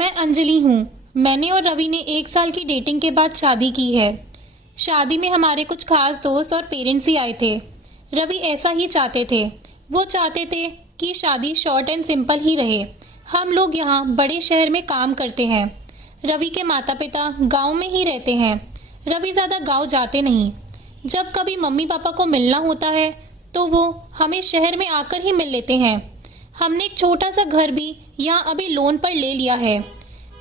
मैं अंजलि हूँ। मैंने और रवि ने 1 साल की डेटिंग के बाद शादी की है। शादी में हमारे कुछ खास दोस्त और पेरेंट्स ही आए थे। रवि ऐसा ही चाहते थे। वो चाहते थे कि शादी शॉर्ट एंड सिंपल ही रहे। हम लोग यहाँ बड़े शहर में काम करते हैं। रवि के माता पिता गांव में ही रहते हैं। रवि ज़्यादा गांव जाते नहीं। जब कभी मम्मी पापा को मिलना होता है तो वो हमें शहर में आकर ही मिल लेते हैं। हमने एक छोटा सा घर भी यहाँ अभी लोन पर ले लिया है।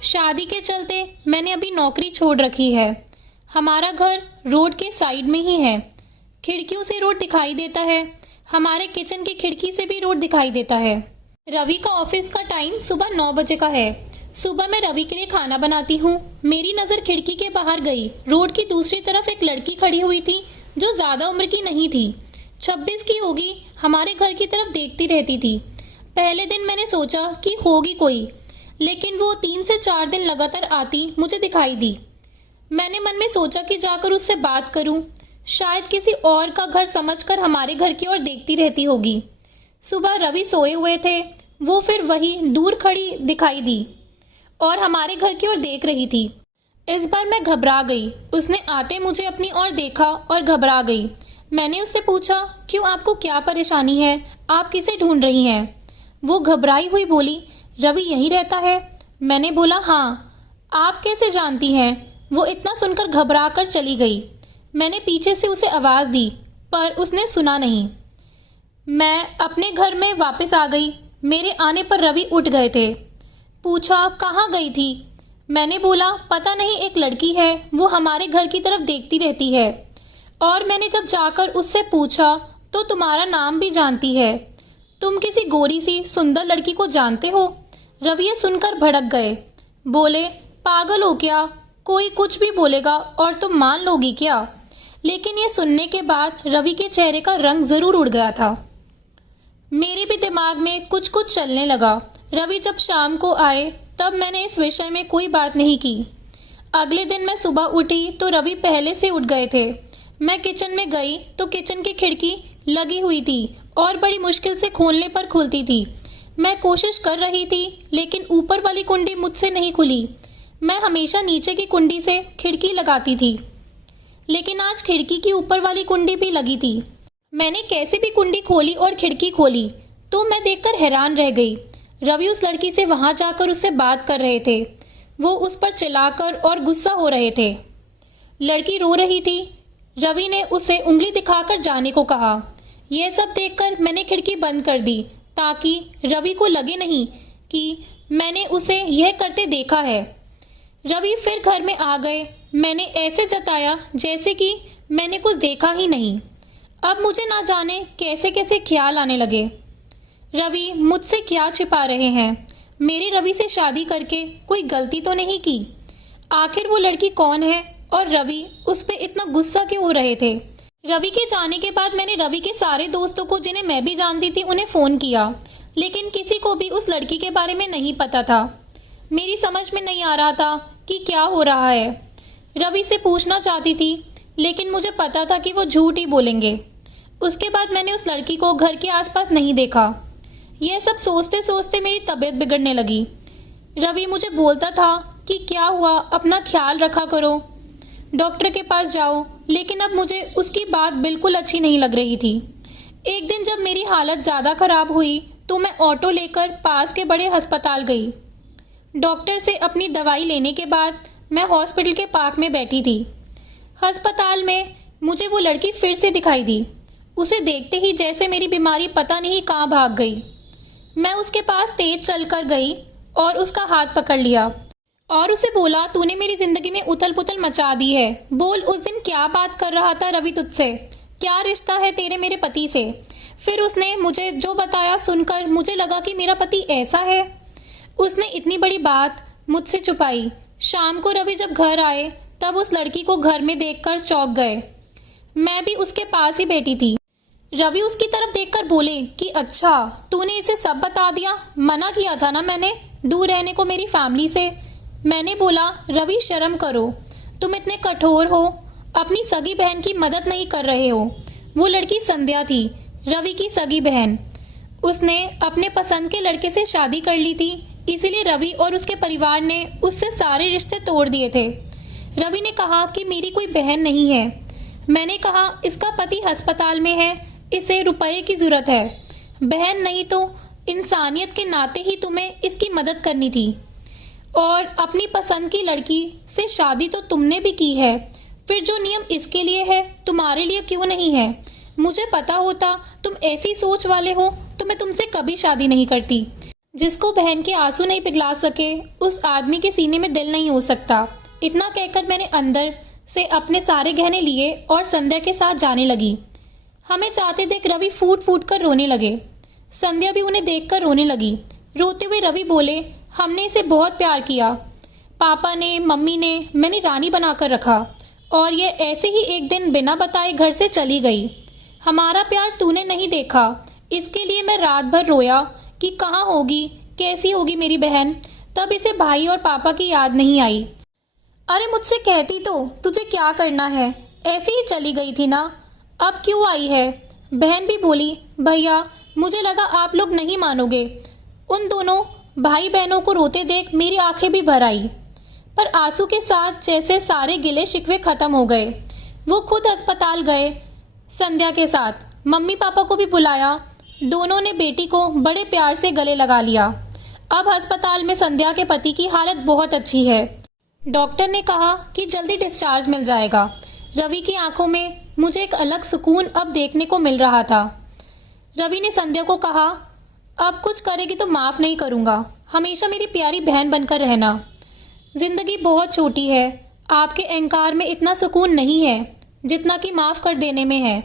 शादी के चलते मैंने अभी नौकरी छोड़ रखी है। हमारा घर रोड के साइड में ही है। खिड़कियों से रोड दिखाई देता है। हमारे किचन की खिड़की से भी रोड दिखाई देता है। रवि का ऑफिस का टाइम सुबह 9 बजे का है। सुबह मैं रवि के लिए खाना बनाती हूँ। मेरी नज़र खिड़की के बाहर गई। रोड की दूसरी तरफ एक लड़की खड़ी हुई थी जो ज़्यादा उम्र की नहीं थी, 26 की होगी। हमारे घर की तरफ देखती रहती थी। पहले दिन मैंने सोचा कि होगी कोई, लेकिन वो 3 से 4 दिन लगातार आती मुझे दिखाई दी। मैंने मन में सोचा कि जाकर उससे बात करूं। शायद किसी और का घर समझकर हमारे घर की ओर देखती रहती होगी। सुबह रवि सोए हुए थे। वो फिर वही दूर खड़ी दिखाई दी और हमारे घर की ओर देख रही थी। इस बार मैं घबरा गई। उसने आते मुझे अपनी ओर देखा और घबरा गई। मैंने उससे पूछा, क्यों, आपको क्या परेशानी है? आप किसे ढूंढ रही हैं? वो घबराई हुई बोली, रवि यहीं रहता है। मैंने बोला, हाँ। आप कैसे जानती हैं? वो इतना सुनकर घबरा कर चली गई। मैंने पीछे से उसे आवाज़ दी पर उसने सुना नहीं। मैं अपने घर में वापस आ गई। मेरे आने पर रवि उठ गए थे। पूछा, कहाँ गई थी? मैंने बोला, पता नहीं, एक लड़की है, वो हमारे घर की तरफ देखती रहती है। और मैंने जब जाकर उससे पूछा तो तुम्हारा नाम भी जानती है। तुम किसी गोरी सी सुंदर लड़की को जानते हो? रवि ये सुनकर भड़क गए। बोले, पागल हो क्या? कोई कुछ भी बोलेगा और तुम मान लोगी क्या? लेकिन ये सुनने के बाद रवि के चेहरे का रंग जरूर उड़ गया था। मेरे भी दिमाग में कुछ कुछ चलने लगा। रवि जब शाम को आए तब मैंने इस विषय में कोई बात नहीं की। अगले दिन मैं सुबह उठी तो रवि पहले से उठ गए थे। मैं किचन में गई तो किचन की खिड़की लगी हुई थी और बड़ी मुश्किल से खोलने पर खुलती थी। मैं कोशिश कर रही थी लेकिन ऊपर वाली कुंडी मुझसे नहीं खुली। मैं हमेशा नीचे की कुंडी से खिड़की लगाती थी, लेकिन आज खिड़की की ऊपर वाली कुंडी भी लगी थी। मैंने कैसे भी कुंडी खोली और खिड़की खोली तो मैं देखकर हैरान रह गई। रवि उस लड़की से वहां जाकर उससे बात कर रहे थे। वो उस पर चिल्लाकर और गुस्सा हो रहे थे। लड़की रो रही थी। रवि ने उसे उंगली दिखाकर जाने को कहा। यह सब देखकर मैंने खिड़की बंद कर दी ताकि रवि को लगे नहीं कि मैंने उसे यह करते देखा है। रवि फिर घर में आ गए। मैंने ऐसे जताया जैसे कि मैंने कुछ देखा ही नहीं। अब मुझे ना जाने कैसे कैसे ख्याल आने लगे। रवि मुझसे क्या छिपा रहे हैं? मेरी रवि से शादी करके कोई गलती तो नहीं की? आखिर वो लड़की कौन है और रवि उस पर इतना गुस्सा क्यों हो रहे थे? रवि के जाने के बाद मैंने रवि के सारे दोस्तों को, जिन्हें मैं भी जानती थी, उन्हें फ़ोन किया, लेकिन किसी को भी उस लड़की के बारे में नहीं पता था। मेरी समझ में नहीं आ रहा था कि क्या हो रहा है। रवि से पूछना चाहती थी लेकिन मुझे पता था कि वो झूठ ही बोलेंगे। उसके बाद मैंने उस लड़की को घर के आसपास नहीं देखा। यह सब सोचते सोचते मेरी तबीयत बिगड़ने लगी। रवि मुझे बोलता था कि क्या हुआ, अपना ख्याल रखा करो, डॉक्टर के पास जाओ, लेकिन अब मुझे उसकी बात बिल्कुल अच्छी नहीं लग रही थी। एक दिन जब मेरी हालत ज़्यादा खराब हुई तो मैं ऑटो लेकर पास के बड़े अस्पताल गई। डॉक्टर से अपनी दवाई लेने के बाद मैं हॉस्पिटल के पार्क में बैठी थी। अस्पताल में मुझे वो लड़की फिर से दिखाई दी। उसे देखते ही जैसे मेरी बीमारी पता नहीं कहाँ भाग गई। मैं उसके पास तेज चलकर गई और उसका हाथ पकड़ लिया और उसे बोला, तूने मेरी जिंदगी में उथल पुथल मचा दी है। बोल, उस दिन क्या बात कर रहा था रवि तुझसे? क्या रिश्ता है तेरे मेरे पति से? फिर उसने मुझे जो बताया सुनकर मुझे लगा कि मेरा पति ऐसा है। उसने इतनी बड़ी बात मुझसे छुपाई। शाम को रवि जब घर आए तब उस लड़की को घर में देखकर चौंक गए। मैं भी उसके पास ही बैठी थी। रवि उसकी तरफ देखकर बोले कि अच्छा, तूने इसे सब बता दिया? मना किया था ना मैंने दूर रहने को मेरी फैमिली से। मैंने बोला, रवि शर्म करो, तुम इतने कठोर हो, अपनी सगी बहन की मदद नहीं कर रहे हो। वो लड़की संध्या थी, रवि की सगी बहन। उसने अपने पसंद के लड़के से शादी कर ली थी। इसीलिए रवि और उसके परिवार ने उससे सारे रिश्ते तोड़ दिए थे। रवि ने कहा कि मेरी कोई बहन नहीं है। मैंने कहा इसका पति अस्पताल में है, इसे रुपए की जरूरत है। बहन नहीं तो इंसानियत के नाते ही तुम्हें इसकी मदद करनी थी। और अपनी पसंद की लड़की से शादी तो तुमने भी की है, फिर जो नियम इसके लिए है तुम्हारे लिए क्यों नहीं है? मुझे पता होता तुम ऐसी सोच वाले हो तो मैं तुमसे कभी शादी नहीं करती। जिसको बहन के आंसू नहीं पिघला सके उस आदमी के सीने में दिल नहीं हो सकता। इतना कहकर मैंने अंदर से अपने सारे गहने लिए और संध्या के साथ जाने लगी। हमें जाते देख रवि फूट फूट कर रोने लगे। संध्या भी उन्हें देखकर रोने लगी। रोते हुए रवि बोले, हमने इसे बहुत प्यार किया, पापा ने, मम्मी ने, मैंने रानी बनाकर रखा और ये ऐसे ही एक दिन बिना बताए घर से चली गई। हमारा प्यार तूने नहीं देखा, इसके लिए मैं रात भर रोया कि कहाँ होगी, कैसी होगी मेरी बहन। तब इसे भाई और पापा की याद नहीं आई। अरे मुझसे कहती तो तुझे क्या करना है, ऐसे ही चली गई थी ना, अब क्यों आई है? बहन भी बोली, भैया मुझे लगा आप लोग नहीं मानोगे। उन दोनों भाई बहनों को रोते देख मेरी आंखें भी भर आई, पर आंसू के साथ जैसे सारे गिले शिकवे खत्म हो गए। वो खुद अस्पताल गए संध्या के साथ, मम्मी पापा को भी बुलाया। दोनों ने बेटी को बड़े प्यार से गले लगा लिया। अब अस्पताल में संध्या के पति की हालत बहुत अच्छी है। डॉक्टर ने कहा कि जल्दी डिस्चार्ज मिल जाएगा। रवि की आंखों में मुझे एक अलग सुकून अब देखने को मिल रहा था। रवि ने संध्या को कहा, अब कुछ करेगी तो माफ नहीं करूंगा, हमेशा मेरी प्यारी बहन बनकर रहना। जिंदगी बहुत छोटी है, आपके अहंकार में इतना सुकून नहीं है जितना कि माफ कर देने में है।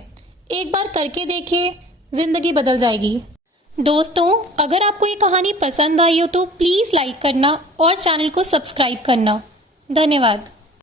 एक बार करके देखिए, जिंदगी बदल जाएगी। दोस्तों, अगर आपको ये कहानी पसंद आई हो तो प्लीज़ लाइक करना और चैनल को सब्सक्राइब करना। धन्यवाद।